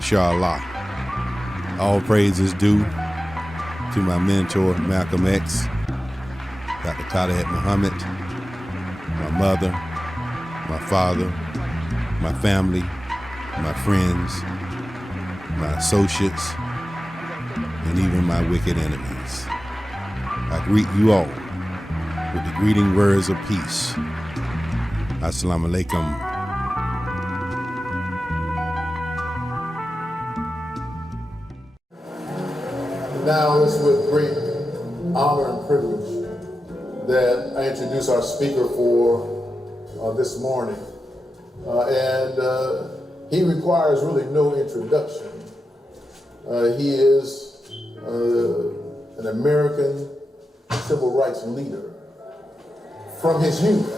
Mashallah. All praise is due to my mentor, Malcolm X, Dr. Khalid Muhammad, my mother, my father, my family, my friends, my associates, and even my wicked enemies. I greet you all with the greeting words of peace. Assalamu alaikum. Now it's with great honor and privilege that I introduce our speaker for this morning. He requires really no introduction. He is an American civil rights leader from his youth.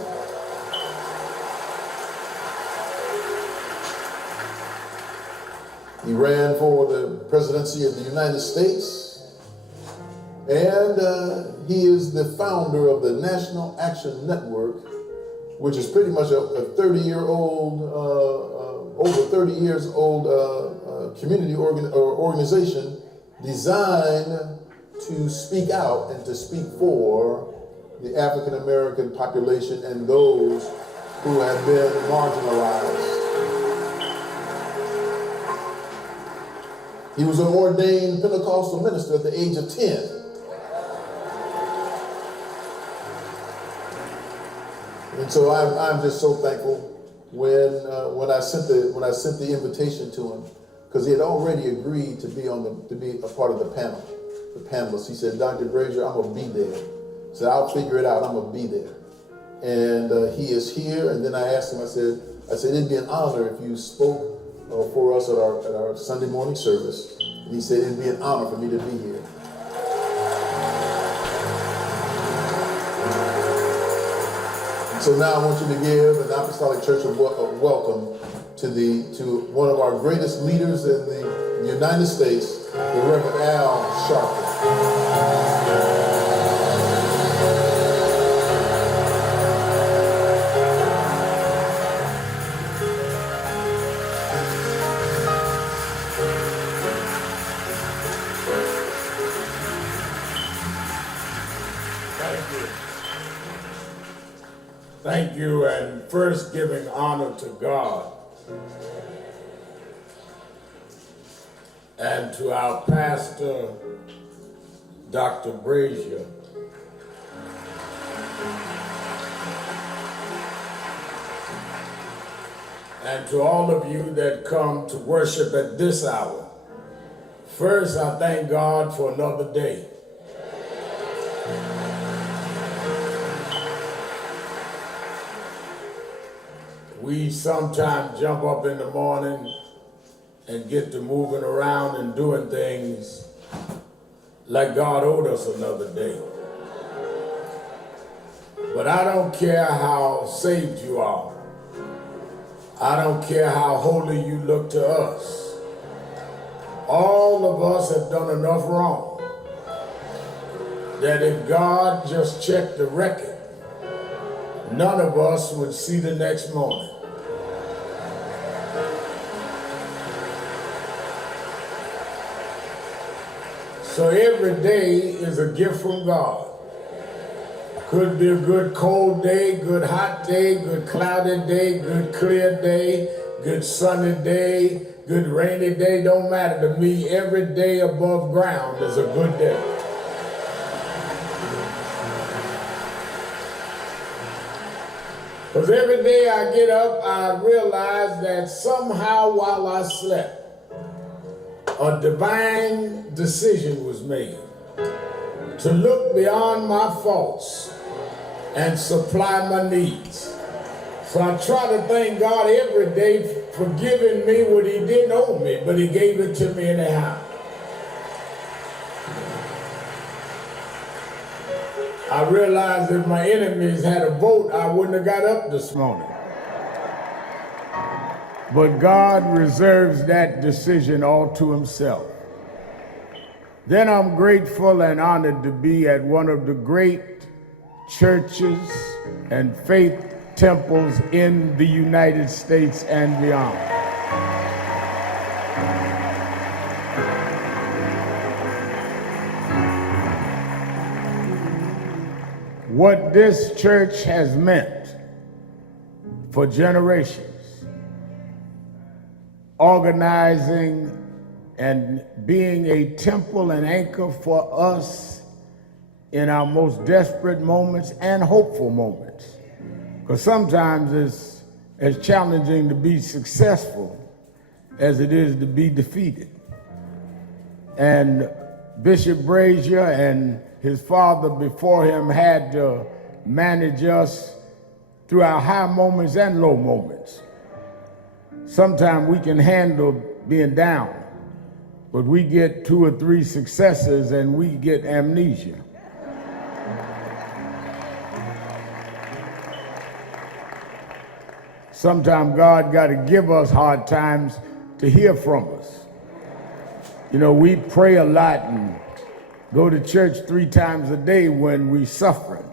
He ran for the presidency of the United States, and he is the founder of the National Action Network, which is pretty much a 30-year-old, over 30 years old community organization designed to speak out and to speak for the African American population and those who have been marginalized. He was an ordained Pentecostal minister at the age of 10. And so I'm just so thankful when I sent the invitation to him, because he had already agreed to be a part of the panel, the panelists. He said, "Dr. Brazier, I'm gonna be there." He said, "I'll figure it out. I'm gonna be there." And he is here. And then I asked him. I said, "It'd be an honor if you spoke for us at our Sunday morning service." And he said, "It'd be an honor for me to be here." So now I want you to give an Apostolic Church a welcome to one of our greatest leaders in the United States, the Reverend Al Sharpton. Thank you, and first giving honor to God and to our pastor, Dr. Brazier. And to all of you that come to worship at this hour. First, I thank God for another day. We sometimes jump up in the morning and get to moving around and doing things like God owed us another day. But I don't care how saved you are. I don't care how holy you look to us. All of us have done enough wrong that if God just checked the record, none of us would see the next morning. So every day is a gift from God. Could be a good cold day, good hot day, good cloudy day, good clear day, good sunny day, good rainy day. Don't matter to me. Every day above ground is a good day. Because every day I get up, I realize that somehow while I slept, a divine decision was made to look beyond my faults and supply my needs. So I try to thank God every day for giving me what he didn't owe me, but he gave it to me anyhow. I realized if my enemies had a vote, I wouldn't have got up this morning. But God reserves that decision all to himself. Then I'm grateful and honored to be at one of the great churches and faith temples in the United States and beyond. what this church has meant for generations, organizing and being a temple and anchor for us in our most desperate moments and hopeful moments. Because sometimes it's as challenging to be successful as it is to be defeated. And Bishop Brazier and his father before him had to manage us through our high moments and low moments. Sometimes we can handle being down, but we get 2 or 3 successes and we get amnesia. Sometimes God got to give us hard times to hear from us. You know, we pray a lot and go to church 3 times a day when we suffering.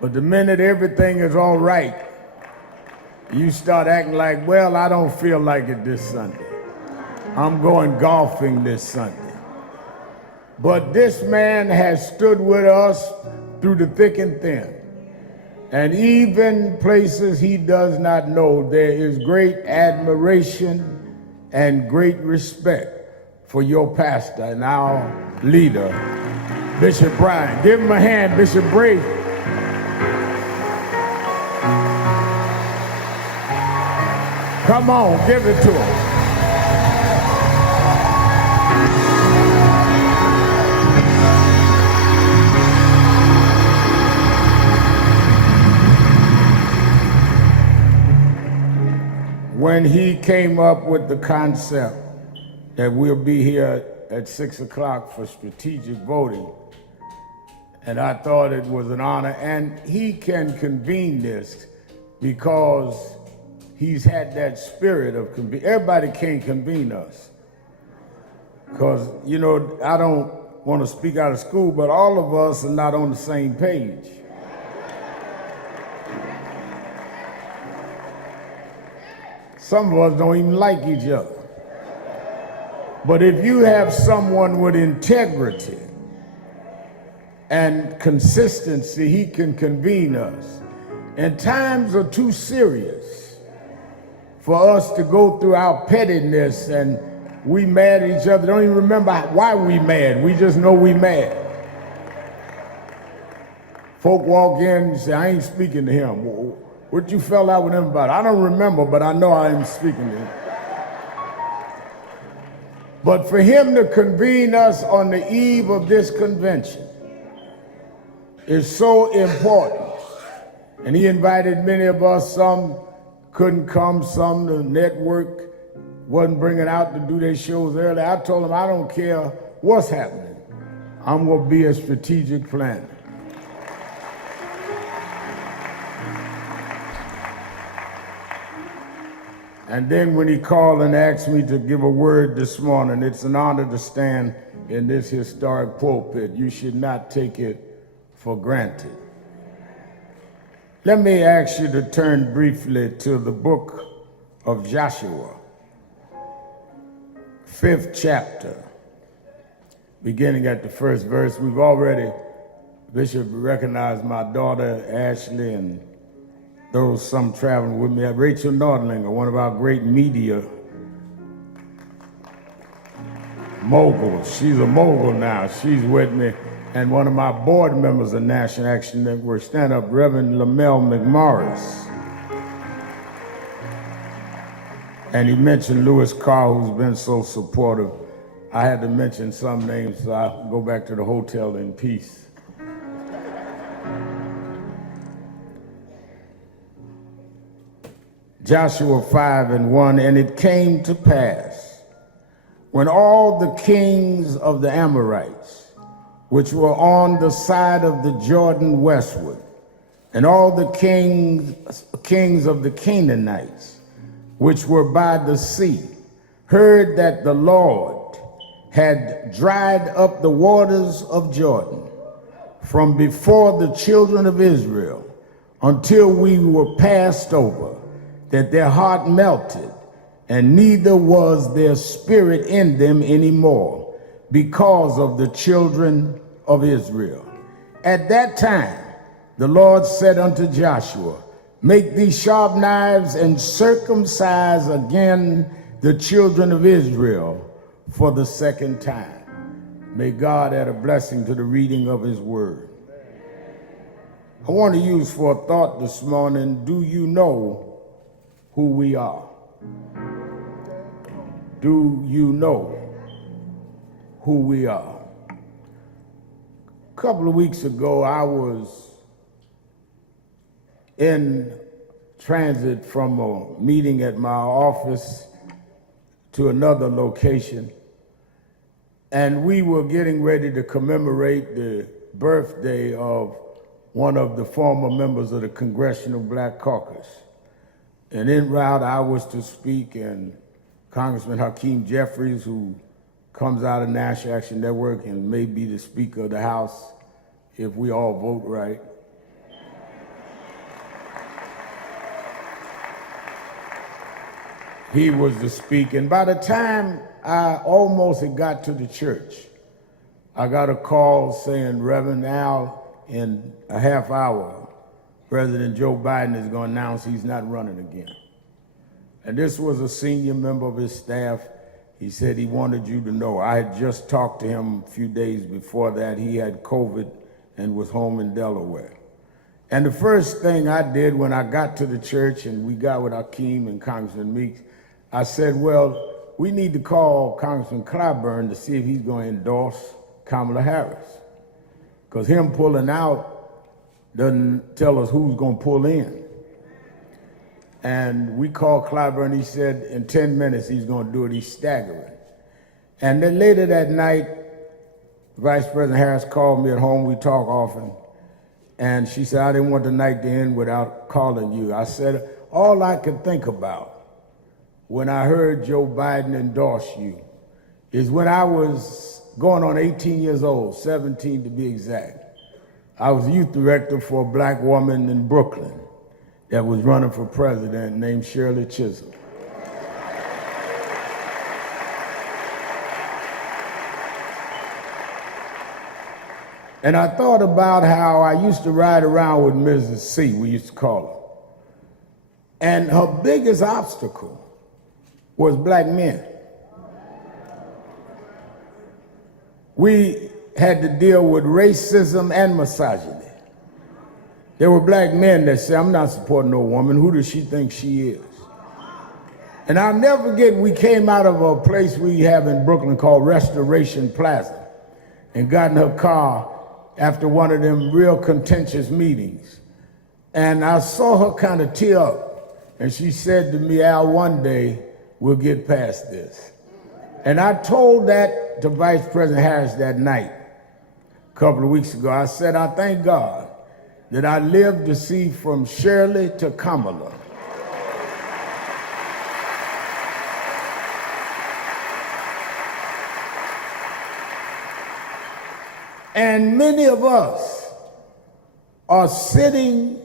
But the minute everything is all right, you start acting like, well, I don't feel like it this Sunday. I'm going golfing this Sunday. But this man has stood with us through the thick and thin. And even places he does not know, there is great admiration and great respect for your pastor and our leader, Bishop Brian. Give him a hand, Bishop Brazier. Come on, give it to him. When he came up with the concept that we'll be here at 6 o'clock for strategic voting, and I thought it was an honor, and he can convene this because he's had that spirit of convene. Everybody can't convene us. Because, you know, I don't want to speak out of school, but all of us are not on the same page. Some of us don't even like each other. But if you have someone with integrity and consistency, he can convene us. And times are too serious for us to go through our pettiness and we mad at each other. Don't even remember why we mad. We just know we mad. Folk walk in and say, I ain't speaking to him. What you fell out with him about? I don't remember, but I know I am speaking to him. But for him to convene us on the eve of this convention is so important. And he invited many of us. Some couldn't come, some the network wasn't bringing out to do their shows early. I told him I don't care what's happening. I'm going to be a strategic planner. And then when he called and asked me to give a word this morning, it's an honor to stand in this historic pulpit. You should not take it for granted. Let me ask you to turn briefly to the book of Joshua, 5th chapter, beginning at the 1st verse. We've already, Bishop recognized my daughter, Ashley, and those some traveling with me. Rachel Nordlinger, one of our great media moguls. She's a mogul now. She's with me. And one of my board members of National Action Network, stand-up Reverend Lamel McMorris. And he mentioned Lewis Carr, who's been so supportive. I had to mention some names, so I'll go back to the hotel in peace. Joshua 5:1, and it came to pass, when all the kings of the Amorites, which were on the side of the Jordan westward, and all the kings of the Canaanites, which were by the sea, heard that the Lord had dried up the waters of Jordan from before the children of Israel until we were passed over, that their heart melted, and neither was their spirit in them anymore, because of the children of Israel. At that time, the Lord said unto Joshua, make these sharp knives and circumcise again the children of Israel for the second time. May God add a blessing to the reading of his word. I want to use for a thought this morning, do you know who we are? Do you know who we are? A couple of weeks ago, I was in transit from a meeting at my office to another location, and we were getting ready to commemorate the birthday of one of the former members of the Congressional Black Caucus. And en route, I was to speak, and Congressman Hakeem Jeffries, who comes out of National Action Network and may be the Speaker of the House if we all vote right. He was to speak, and by the time I almost had got to the church, I got a call saying, Reverend Al, in a half hour, President Joe Biden is going to announce he's not running again. And this was a senior member of his staff. He said he wanted you to know. I had just talked to him a few days before that. He had COVID and was home in Delaware. And the first thing I did when I got to the church and we got with Hakeem and Congressman Meeks, I said, well, we need to call Congressman Clyburn to see if he's going to endorse Kamala Harris. Because him pulling out doesn't tell us who's going to pull in. And we called Clyburn. He said in 10 minutes he's going to do it. He's staggering. And then later that night, Vice President Harris called me at home. We talk often. And she said, I didn't want the night to end without calling you. I said, all I could think about when I heard Joe Biden endorse you is when I was going on 18 years old, 17 to be exact. I was youth director for a black woman in Brooklyn that was running for president named Shirley Chisholm. And I thought about how I used to ride around with Mrs. C, we used to call her. And her biggest obstacle was black men. We had to deal with racism and misogyny. There were black men that said, I'm not supporting no woman. Who does she think she is? And I'll never forget, we came out of a place we have in Brooklyn called Restoration Plaza and got in her car after one of them real contentious meetings. And I saw her kind of tear up. And she said to me, Al, one day we'll get past this. And I told that to Vice President Harris that night, a couple of weeks ago. I said, I thank God that I lived to see from Shirley to Kamala. And many of us are sitting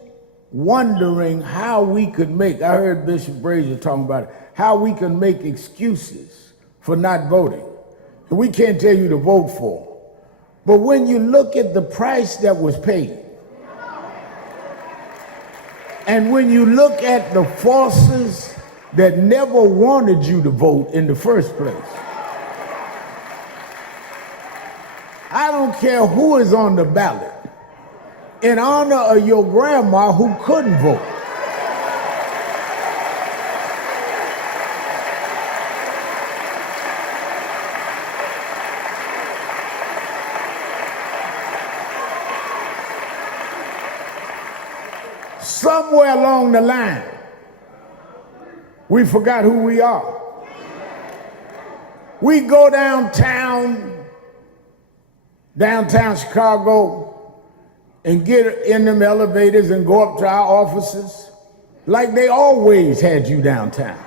wondering how we could make, I heard Bishop Brazier talking about it, how we can make excuses for not voting. And we can't tell you to vote for. But when you look at the price that was paid, and when you look at the forces that never wanted you to vote in the first place, I don't care who is on the ballot, in honor of your grandma who couldn't vote. Somewhere along the line, we forgot who we are. We go downtown Chicago, and get in them elevators and go up to our offices like they always had you downtown.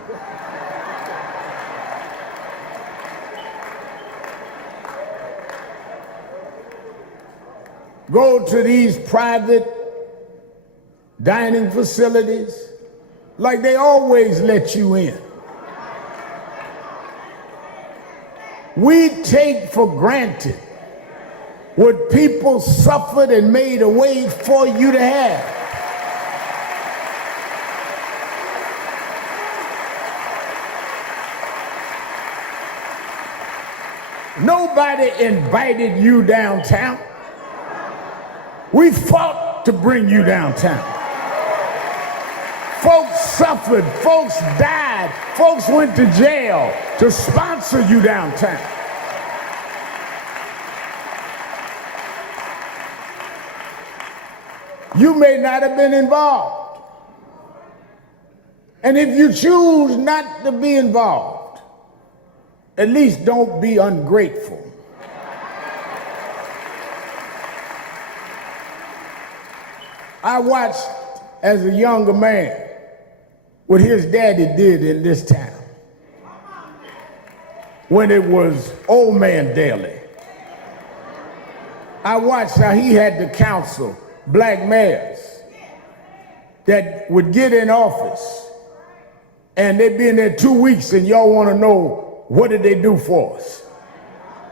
Go to these private dining facilities like they always let you in. We take for granted what people suffered and made a way for you to have. Nobody invited you downtown. We fought to bring you downtown. Folks suffered, folks died, folks went to jail to sponsor you downtown. You may not have been involved. And if you choose not to be involved, at least don't be ungrateful. I watched as a younger man what his daddy did in this town when it was old man daily. I watched how he had to counsel black mayors that would get in office and they'd be in there 2 weeks and y'all want to know, what did they do for us?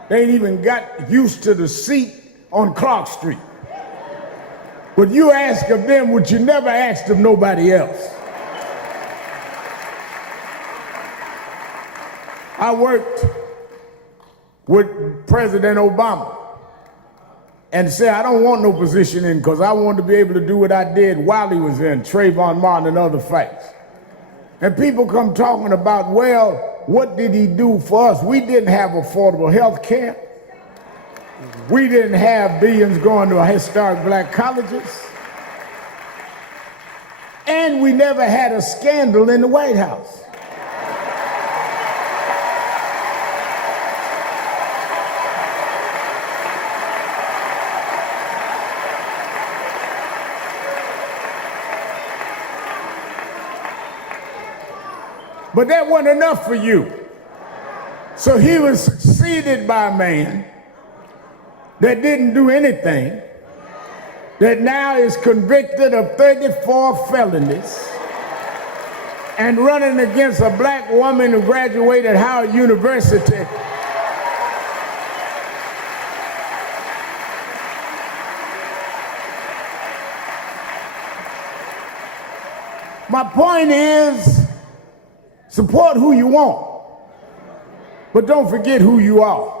They ain't even got used to the seat on Clark Street. But you ask of them what you never asked of nobody else. I worked with President Obama and said, I don't want no position in because I wanted to be able to do what I did while he was in Trayvon Martin and other fights. And people come talking about, well, what did he do for us? We didn't have affordable health care. We didn't have billions going to historic black colleges. And we never had a scandal in the White House. But that wasn't enough for you. So he was succeeded by a man that didn't do anything, that now is convicted of 34 felonies and running against a black woman who graduated Howard University. My point is, support who you want, but don't forget who you are.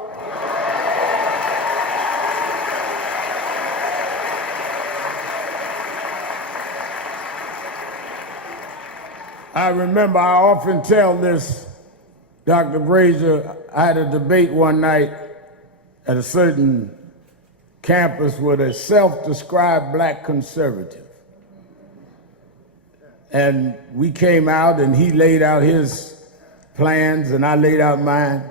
I remember, I often tell this, Dr. Brazier, I had a debate one night at a certain campus with a self-described black conservative. And we came out and he laid out his plans and I laid out mine.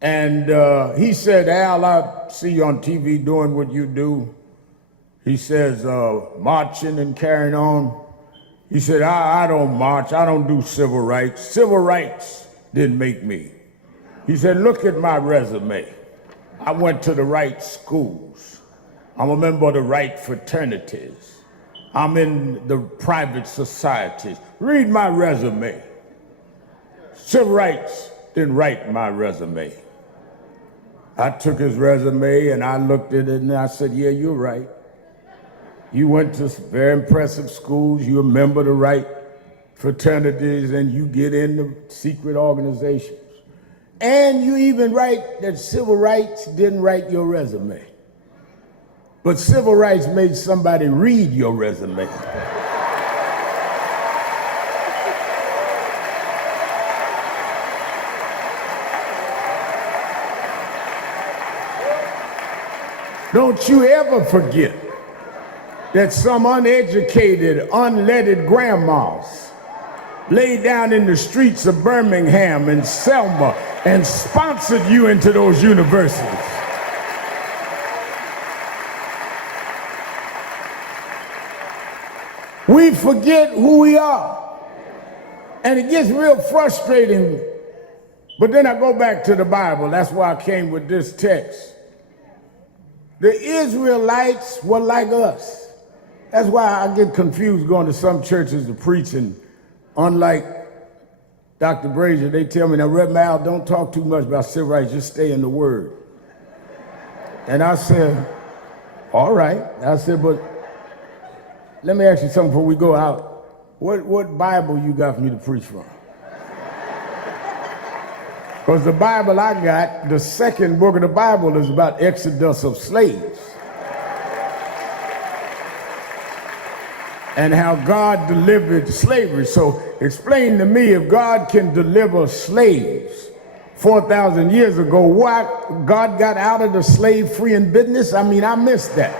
And he said, Al, I see you on TV doing what you do. He says, marching and carrying on. He said, I don't march, I don't do civil rights. Civil rights didn't make me. He said, look at my resume. I went to the right schools. I'm a member of the right fraternities. I'm in the private societies. Read my resume. Civil rights didn't write my resume. I took his resume and I looked at it and I said, yeah, you're right. You went to very impressive schools, you're a member of the right fraternities, and you get into secret organizations. And you even write that civil rights didn't write your resume. But civil rights made somebody read your resume. Don't you ever forget that some uneducated, unlettered grandmas laid down in the streets of Birmingham and Selma and sponsored you into those universities. We forget who we are. And it gets real frustrating. But then I go back to the Bible. That's why I came with this text. The Israelites were like us. That's why I get confused going to some churches to preach, and unlike Dr. Brazier, they tell me, now, Reverend Al, don't talk too much about civil rights, just stay in the Word. And I said, all right. I said, but let me ask you something before we go out. What Bible you got for me to preach from? Because the Bible I got, the second book of the Bible is about exodus of slaves. And how God delivered slavery. So explain to me, if God can deliver slaves 4,000 years ago, why God got out of the slave freeing business? I mean, I missed that.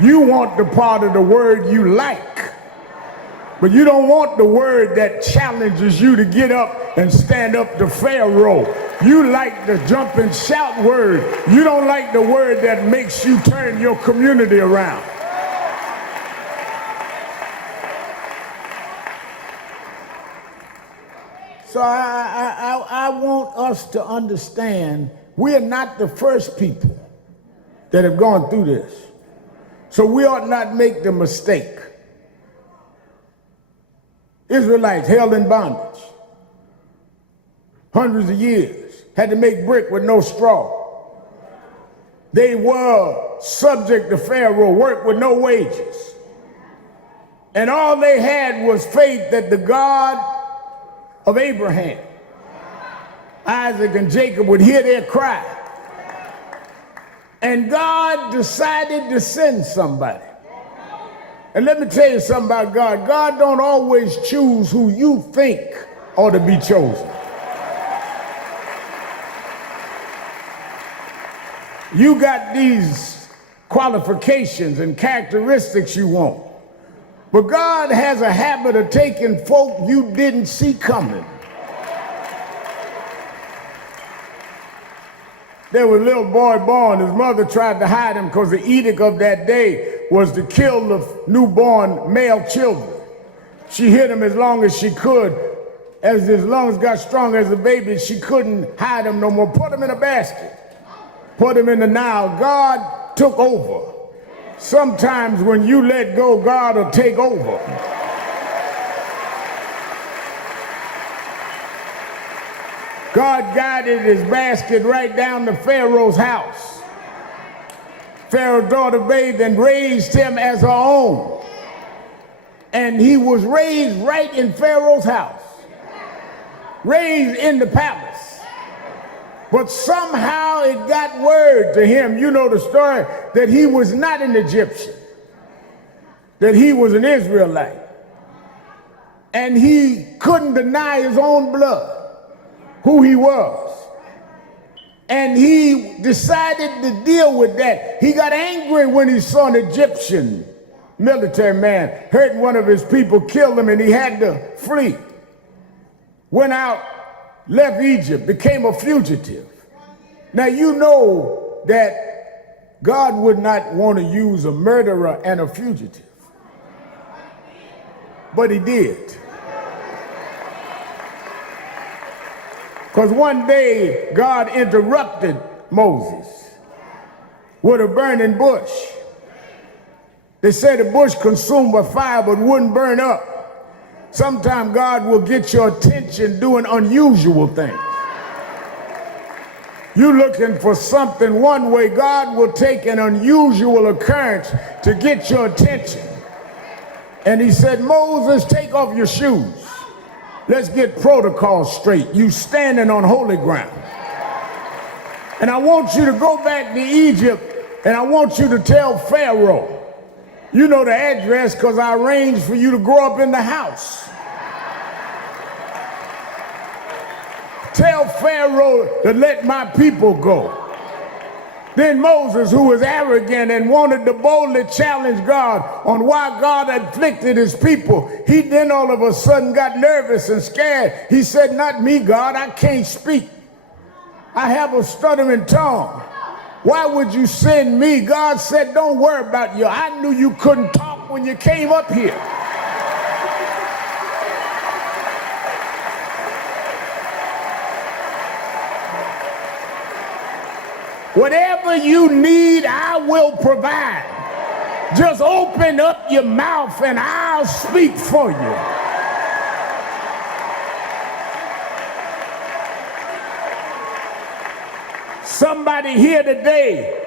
You want the part of the word you like, but you don't want the word that challenges you to get up and stand up to Pharaoh. You like the jump and shout word. You don't like the word that makes you turn your community around. So I want us to understand we are not the first people that have gone through this. So we ought not make the mistake. Israelites held in bondage hundreds of years, had to make brick with no straw. They were subject to Pharaoh, work with no wages. And all they had was faith that the God of Abraham, Isaac, and Jacob would hear their cry. And God decided to send somebody. And let me tell you something about God. God don't always choose who you think ought to be chosen. You got these qualifications and characteristics you want. But God has a habit of taking folk you didn't see coming. There was a little boy born. His mother tried to hide him because the edict of that day was to kill the newborn male children. She hid him as long as she could. As lungs got strong as a baby, she couldn't hide him no more. Put him in a basket. Put him in the Nile. God took over. Sometimes when you let go, God will take over. God guided his basket right down to Pharaoh's house. Pharaoh's daughter bathed and raised him as her own. And he was raised right in Pharaoh's house. Raised in the palace. But somehow it got word to him, you know the story, that he was not an Egyptian, that he was an Israelite. And he couldn't deny his own blood, who he was. And he decided to deal with that. He got angry when he saw an Egyptian military man hurting one of his people, killed him, and he had to flee. Went out, left Egypt, became a fugitive. Now you know that God would not want to use a murderer and a fugitive. But he did. Because one day God interrupted Moses with a burning bush. They said the bush consumed by fire but wouldn't burn up. Sometimes God will get your attention doing unusual things. You're looking for something one way, God will take an unusual occurrence to get your attention. And he said, Moses, take off your shoes. Let's get protocol straight. You standing on holy ground. And I want you to go back to Egypt, and I want you to tell Pharaoh, you know the address because I arranged for you to grow up in the house. Tell Pharaoh to let my people go. Then Moses, who was arrogant and wanted to boldly challenge God on why God afflicted his people, he then all of a sudden got nervous and scared. He said, not me, God, I can't speak. I have a stuttering tongue. Why would you send me? God said, don't worry about you. I knew you couldn't talk when you came up here. Whatever you need, I will provide. Just open up your mouth and I'll speak for you. Somebody here today,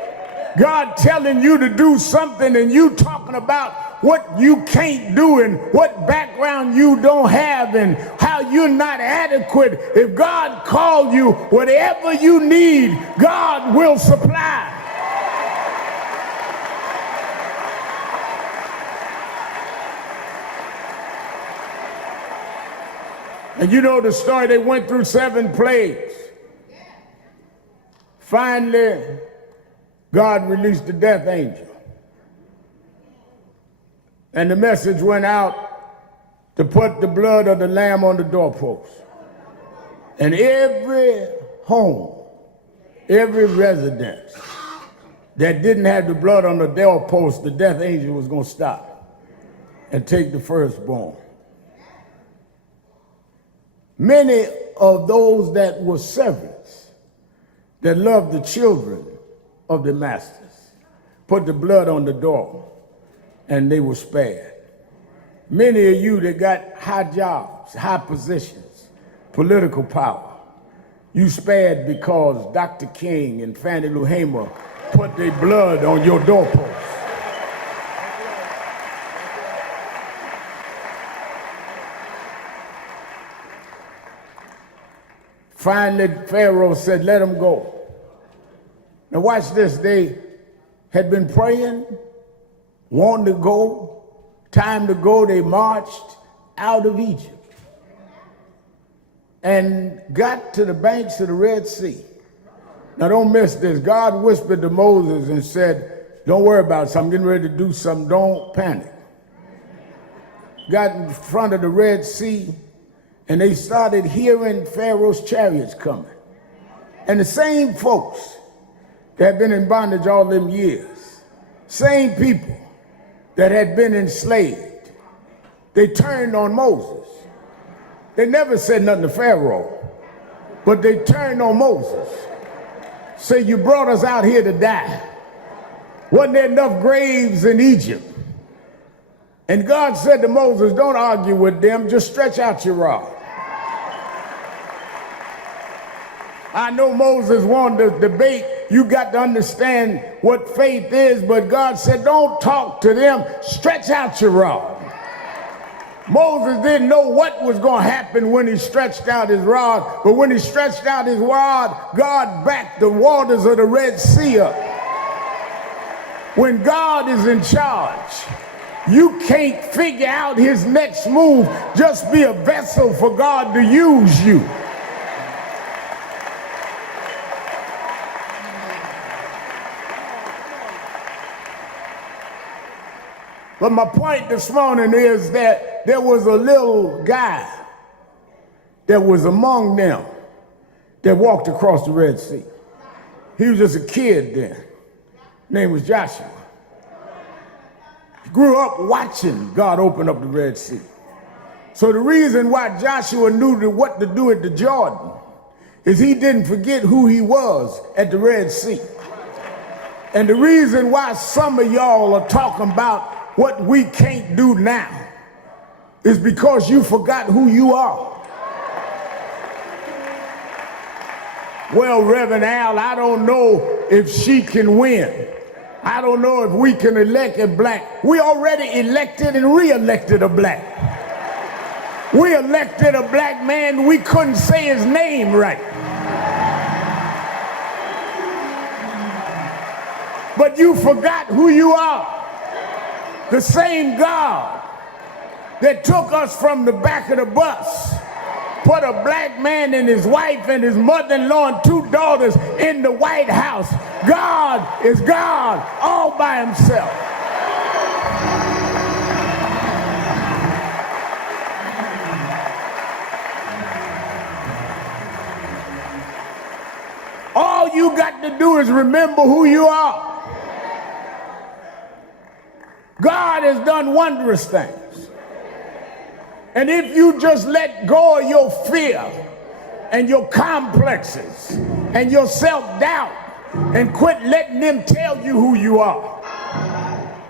God telling you to do something and you talking about what you can't do and what background you don't have and how you're not adequate. If God called you, whatever you need, God will supply. And you know the story, they went through 7 plagues. Finally, God released the death angel. And the message went out to put the blood of the lamb on the doorpost. And every home, every residence that didn't have the blood on the doorpost, the death angel was going to stop and take the firstborn. Many of those that were servants that loved the children of the masters put the blood on the door and they were spared. Many of you that got high jobs, high positions, political power, you spared because Dr. King and Fannie Lou Hamer put their blood on your doorpost. Finally, Pharaoh said, let them go. Now watch this. They had been praying, wanting to go, time to go. They marched out of Egypt and got to the banks of the Red Sea. Now don't miss this. God whispered to Moses and said, don't worry about it. I'm getting ready to do something. Don't panic. Got in front of the Red Sea and they started hearing Pharaoh's chariots coming. And the same folks that had been in bondage all them years, same people that had been enslaved, they turned on Moses. They never said nothing to Pharaoh, but they turned on Moses. Say, you brought us out here to die. Wasn't there enough graves in Egypt? And God said to Moses, don't argue with them, just stretch out your rod. I know Moses wanted to debate. You got to understand what faith is, but God said, don't talk to them, stretch out your rod. Moses didn't know what was going to happen when he stretched out his rod, but when he stretched out his rod, God backed the waters of the Red Sea up. When God is in charge, you can't figure out his next move. Just be a vessel for God to use you. But my point this morning is that there was a little guy that was among them that walked across the Red Sea. He was just a kid then. His name was Joshua. He grew up watching God open up the Red Sea. So the reason why Joshua knew what to do at the Jordan is he didn't forget who he was at the Red Sea. And the reason why some of y'all are talking about what we can't do now is because you forgot who you are. Well, Reverend Al, I don't know if she can win. I don't know if we can elect a black. We already elected and re-elected a black. We elected a black man, we couldn't say his name right. But you forgot who you are. The same God that took us from the back of the bus, put a black man and his wife and his mother-in-law and 2 daughters in the White House. God is God all by himself. All you got to do is remember who you are. God has done wondrous things. And if you just let go of your fear and your complexes and your self-doubt and quit letting them tell you who you are.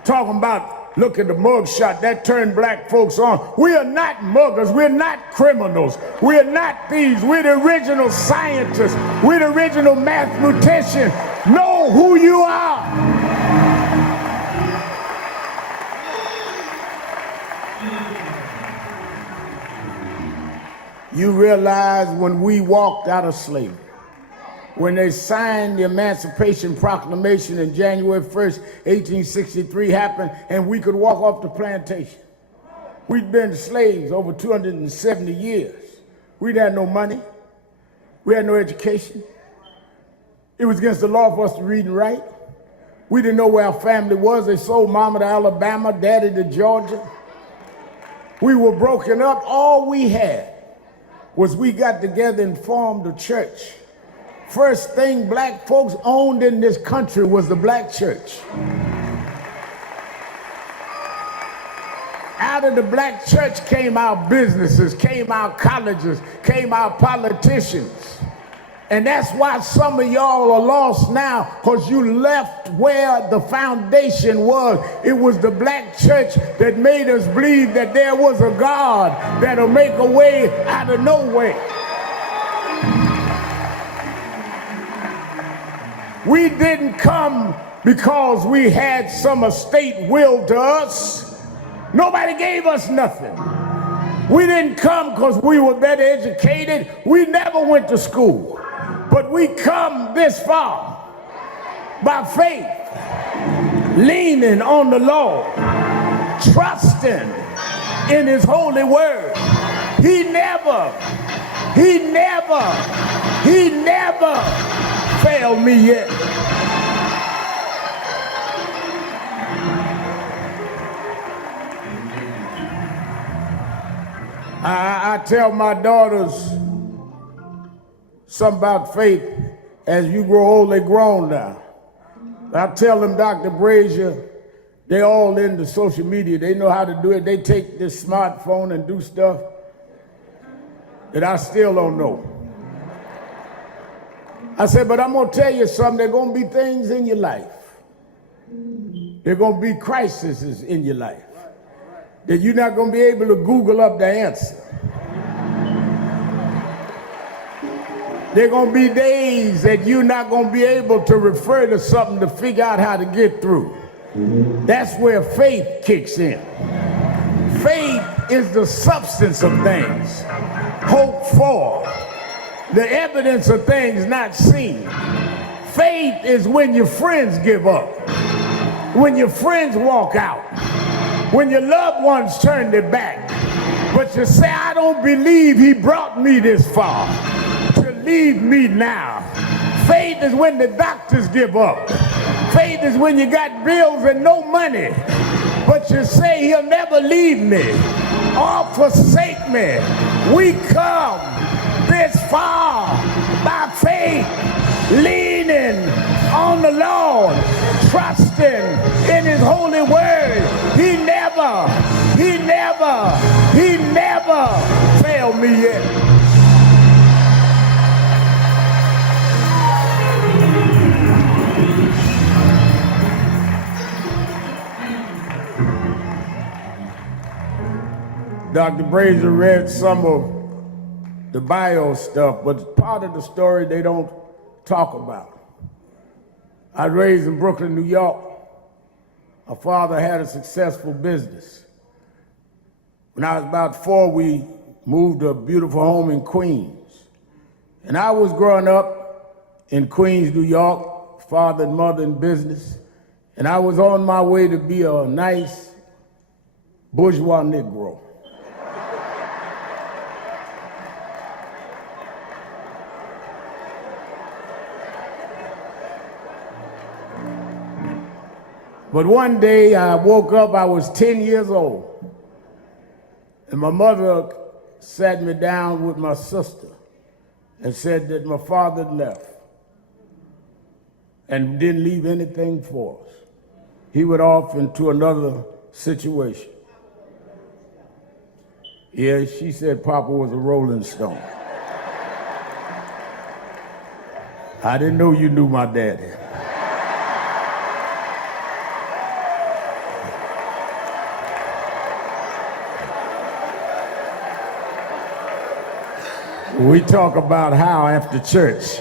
Talking about look at the mug shot that turned black folks on. We are not muggers. We're not criminals. We're not thieves. We're the original scientists. We're the original mathematicians. Know who you are. You realize when we walked out of slavery, when they signed the Emancipation Proclamation in January 1st, 1863 happened, and we could walk off the plantation. We'd been slaves over 270 years. We'd had no money. We had no education. It was against the law for us to read and write. We didn't know where our family was. They sold mama to Alabama, daddy to Georgia. We were broken up. All we had was we got together and formed a church. First thing black folks owned in this country was the black church. Out of the black church came our businesses, came our colleges, came our politicians. And that's why some of y'all are lost now, because you left where the foundation was. It was the black church that made us believe that there was a God that'll make a way out of no way. We didn't come because we had some estate willed to us. Nobody gave us nothing. We didn't come because we were better educated. We never went to school. But we come this far by faith, leaning on the Lord, trusting in his holy word. He never failed me yet. I tell my daughters something about faith. As you grow old, they grown now. I tell them, Dr. Brazier, they all into social media. They know how to do it. They take this smartphone and do stuff that I still don't know. I said, but I'm gonna tell you something. There are gonna be things in your life. There are gonna be crises in your life that you're not gonna be able to Google up the answer. There are going to be days that you're not going to be able to refer to something to figure out how to get through. That's where faith kicks in. Faith is the substance of things, hope for, the evidence of things not seen. Faith is when your friends give up, when your friends walk out, when your loved ones turn their back, but you say, I don't believe he brought me this far. Leave me now. Faith is when the doctors give up. Faith is when you got bills and no money, but you say he'll never leave me or forsake me. We come this far by faith, leaning on the Lord, trusting in his holy word. He never failed me yet. Dr. Brazier read some of the bio stuff, but part of the story they don't talk about. I was raised in Brooklyn, New York. My father had a successful business. When I was about 4, we moved to a beautiful home in Queens. And I was growing up in Queens, New York, father and mother in business. And I was on my way to be a nice bourgeois Negro. But one day I woke up, I was 10 years old, and my mother sat me down with my sister and said that my father left and didn't leave anything for us. He went off into another situation. Yeah, she said Papa was a Rolling Stone. I didn't know you knew my daddy. We talk about how after church.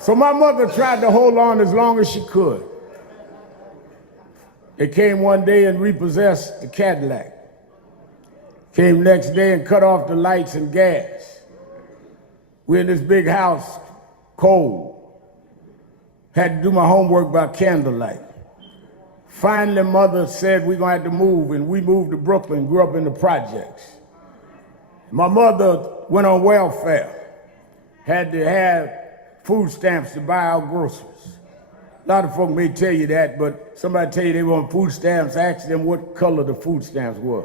So my mother tried to hold on as long as she could. They came one day and repossessed the Cadillac. Came next day and cut off the lights and gas. We're in this big house, cold. Had to do my homework by candlelight. Finally, mother said we're gonna have to move, and we moved to Brooklyn, grew up in the projects. My mother went on welfare, had to have food stamps to buy our groceries. A lot of folk may tell you that, but somebody tell you they want food stamps, ask them what color the food stamps were.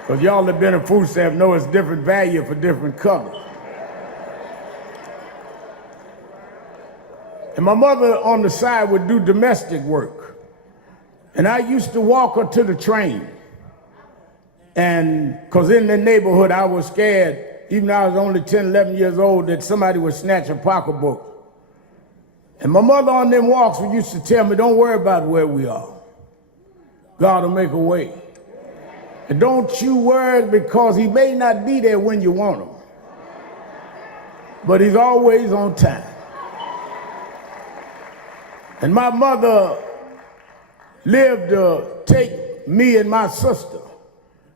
Because y'all that been a food stamp know it's different value for different colors. And my mother on the side would do domestic work. And I used to walk her to the train. And because in the neighborhood I was scared, even though I was only 10, 11 years old, that somebody would snatch a pocketbook. And my mother on them walks would used to tell me, don't worry about where we are. God will make a way. And don't you worry, because he may not be there when you want him, but he's always on time. And my mother lived to take me and my sister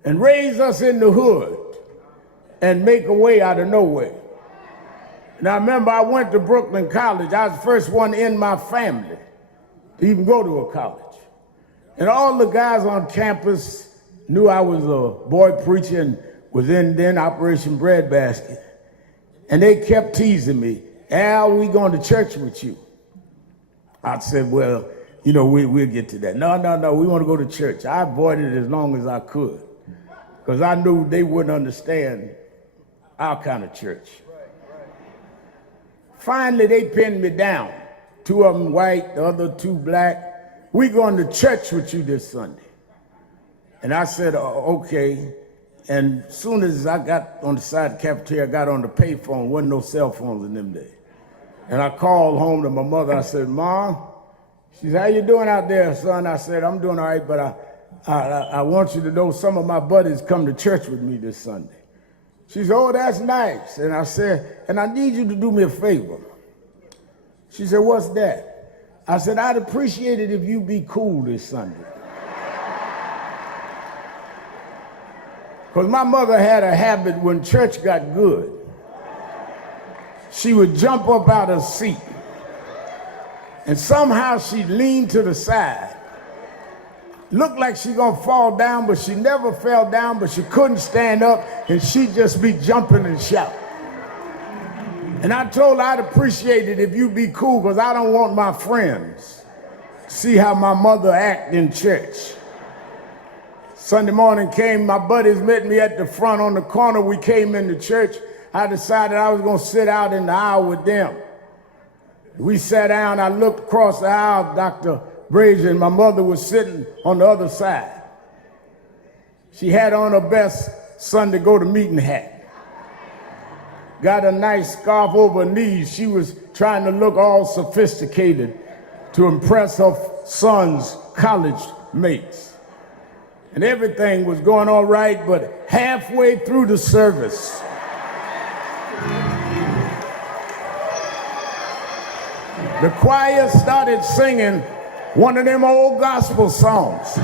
and raise us in the hood and make a way out of nowhere. And I remember I went to Brooklyn College. I was the first one in my family to even go to a college. And all the guys on campus knew I was a boy preacher and was in then Operation Breadbasket. And they kept teasing me, Al, we going to church with you? I said, well, you know, we'll get to that. No, we want to go to church. I avoided it as long as I could because I knew they wouldn't understand our kind of church. Finally, they pinned me down. 2 of them white, the other 2 black. We going to church with you this Sunday. And I said, okay. And as soon as I got on the side of the cafeteria, I got on the payphone. Wasn't no cell phones in them days. And I called home to my mother. I said, Mom, she said, how you doing out there, son? I said, I'm doing all right, but I want you to know some of my buddies come to church with me this Sunday. She said, oh, that's nice. And I said, and I need you to do me a favor. She said, what's that? I said, I'd appreciate it if you be cool this Sunday. Because my mother had a habit when church got good. She would jump up out of her seat. And somehow she'd lean to the side. Looked like she gonna fall down, but she never fell down, but she couldn't stand up, and she'd just be jumping and shouting. And I told her I'd appreciate it if you be cool, because I don't want my friends to see how my mother act in church. Sunday morning came, my buddies met me at the front on the corner. We came into church. I decided I was gonna sit out in the aisle with them. We sat down, I looked across the aisle, Dr. Brazier, and my mother was sitting on the other side. She had on her best Sunday go to meeting hat. Got a nice scarf over her knees. She was trying to look all sophisticated to impress her son's college mates. And everything was going all right, but halfway through the service, the choir started singing one of them old gospel songs.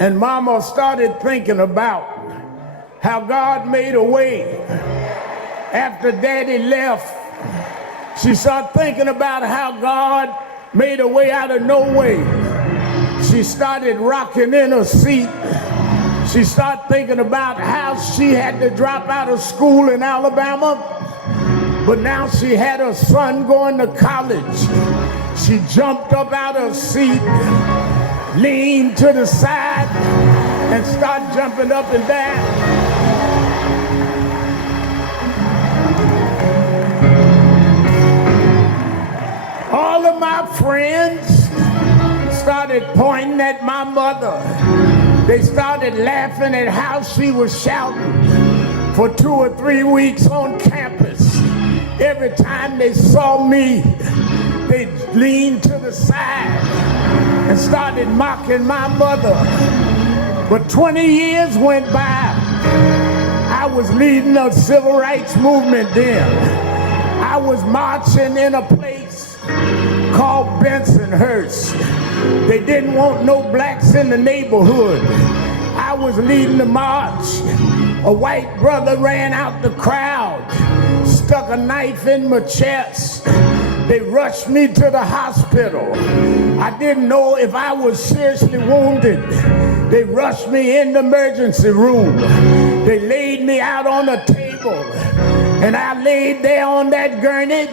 And Mama started thinking about how God made a way after Daddy left. She started thinking about how God made a way out of no way. She started rocking in her seat. She started thinking about how she had to drop out of school in Alabama, but now she had her son going to college. She jumped up out of her seat, leaned to the side, and started jumping up and down. All of my friends started pointing at my mother. They started laughing at how she was shouting for 2 or 3 weeks on campus. Every time they saw me, they leaned to the side and started mocking my mother. But 20 years went by. I was leading the civil rights movement then. I was marching in a place called Bensonhurst. They didn't want no blacks in the neighborhood. I was leading the march. A white brother ran out the crowd, stuck a knife in my chest. They rushed me to the hospital. I didn't know if I was seriously wounded. They rushed me in the emergency room. They laid me out on a table, and I laid there on that gurney,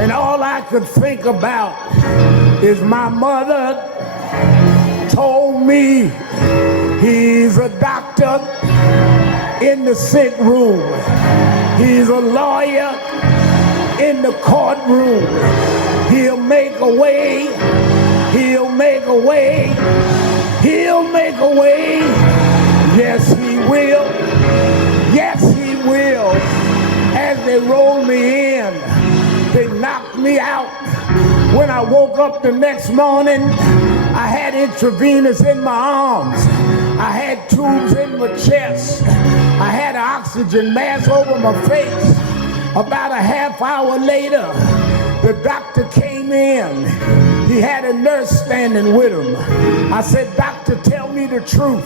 and all I could think about is my mother told me he's a doctor in the sick room. He's a lawyer in the courtroom. He'll make a way. He'll make a way. He'll make a way. Yes, he will. Yes, he will. As they rolled me in, they knocked me out. When I woke up the next morning, I had intravenous in my arms. I had tubes in my chest. I had an oxygen mask over my face. About a half hour later, the doctor came in. He had a nurse standing with him. I said, "Doctor, tell me the truth.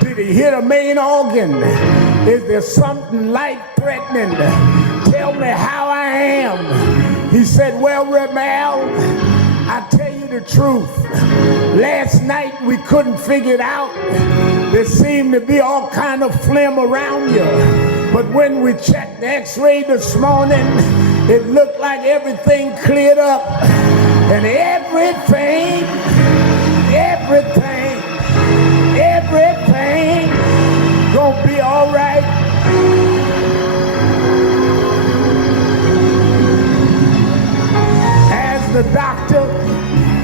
Did he hit a main organ? Is there something life-threatening? Tell me how I am." He said, "Well, Ramal, I tell you the truth. Last night we couldn't figure it out. There seemed to be all kind of phlegm around you. But when we checked the x-ray this morning, it looked like everything cleared up. And everything gonna be all right."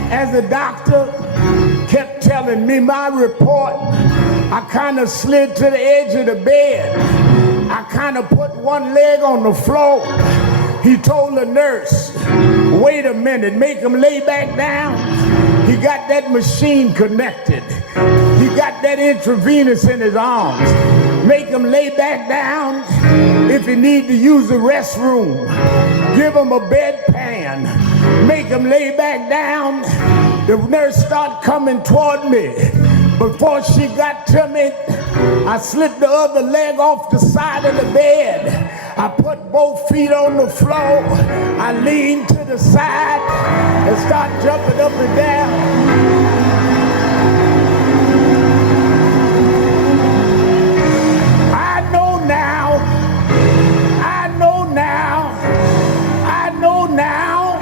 As the doctor kept telling me my report, I kind of slid to the edge of the bed. I kind of put one leg on the floor. He told the nurse, "Wait a minute, make him lay back down." He got that machine connected. He got that intravenous in his arms. Make him lay back down. If he need to use the restroom, give him a bedpan. Make him lay back down. The nurse started coming toward me. Before she got to me, I slipped the other leg off the side of the bed. I put both feet on the floor. I leaned to the side and started jumping up and down. I know now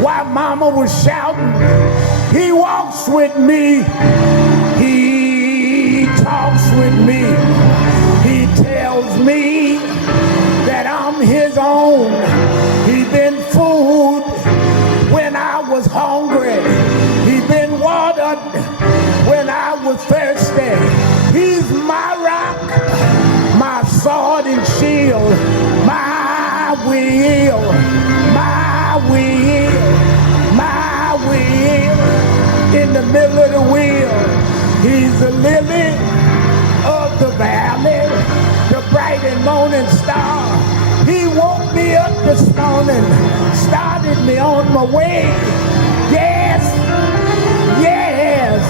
why Mama was shouting. He walks with me. He talks with me. He tells me that I'm his own. He been food when I was hungry. He been watered when I was thirsty. He's my rock, my sword and shield, my will, my will, my will. In the middle of the wheel, he's the lily of the valley, the bright and morning star. He woke me up this morning, started me on my way. Yes, yes,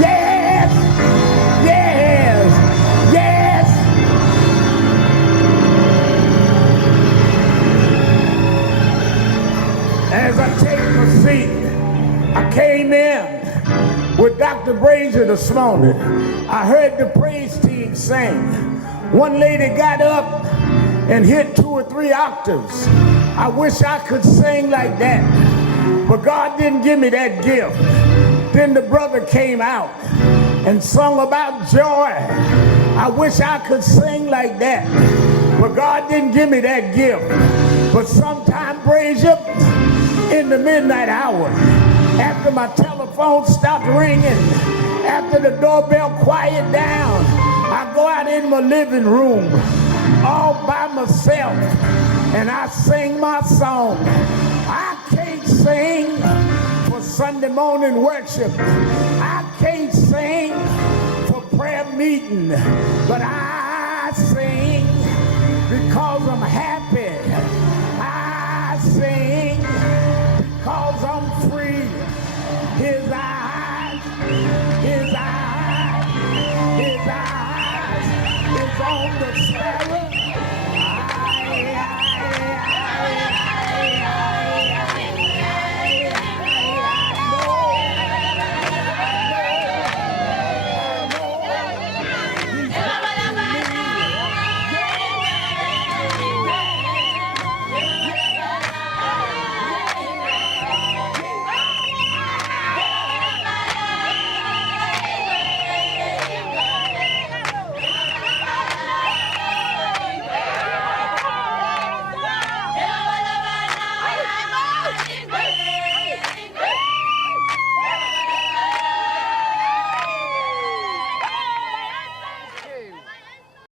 yes, yes, yes. As I take my seat, I came in with Dr. Brazier this morning. I heard the praise team sing. One lady got up and hit 2 or 3 octaves. I wish I could sing like that, but God didn't give me that gift. Then the brother came out and sung about joy. I wish I could sing like that, but God didn't give me that gift. But sometime, Brazier, in the midnight hour, after my telephone stopped ringing, after the doorbell quieted down, I go out in my living room all by myself and I sing my song. I can't sing for Sunday morning worship. I can't sing meeting, but I sing because I'm happy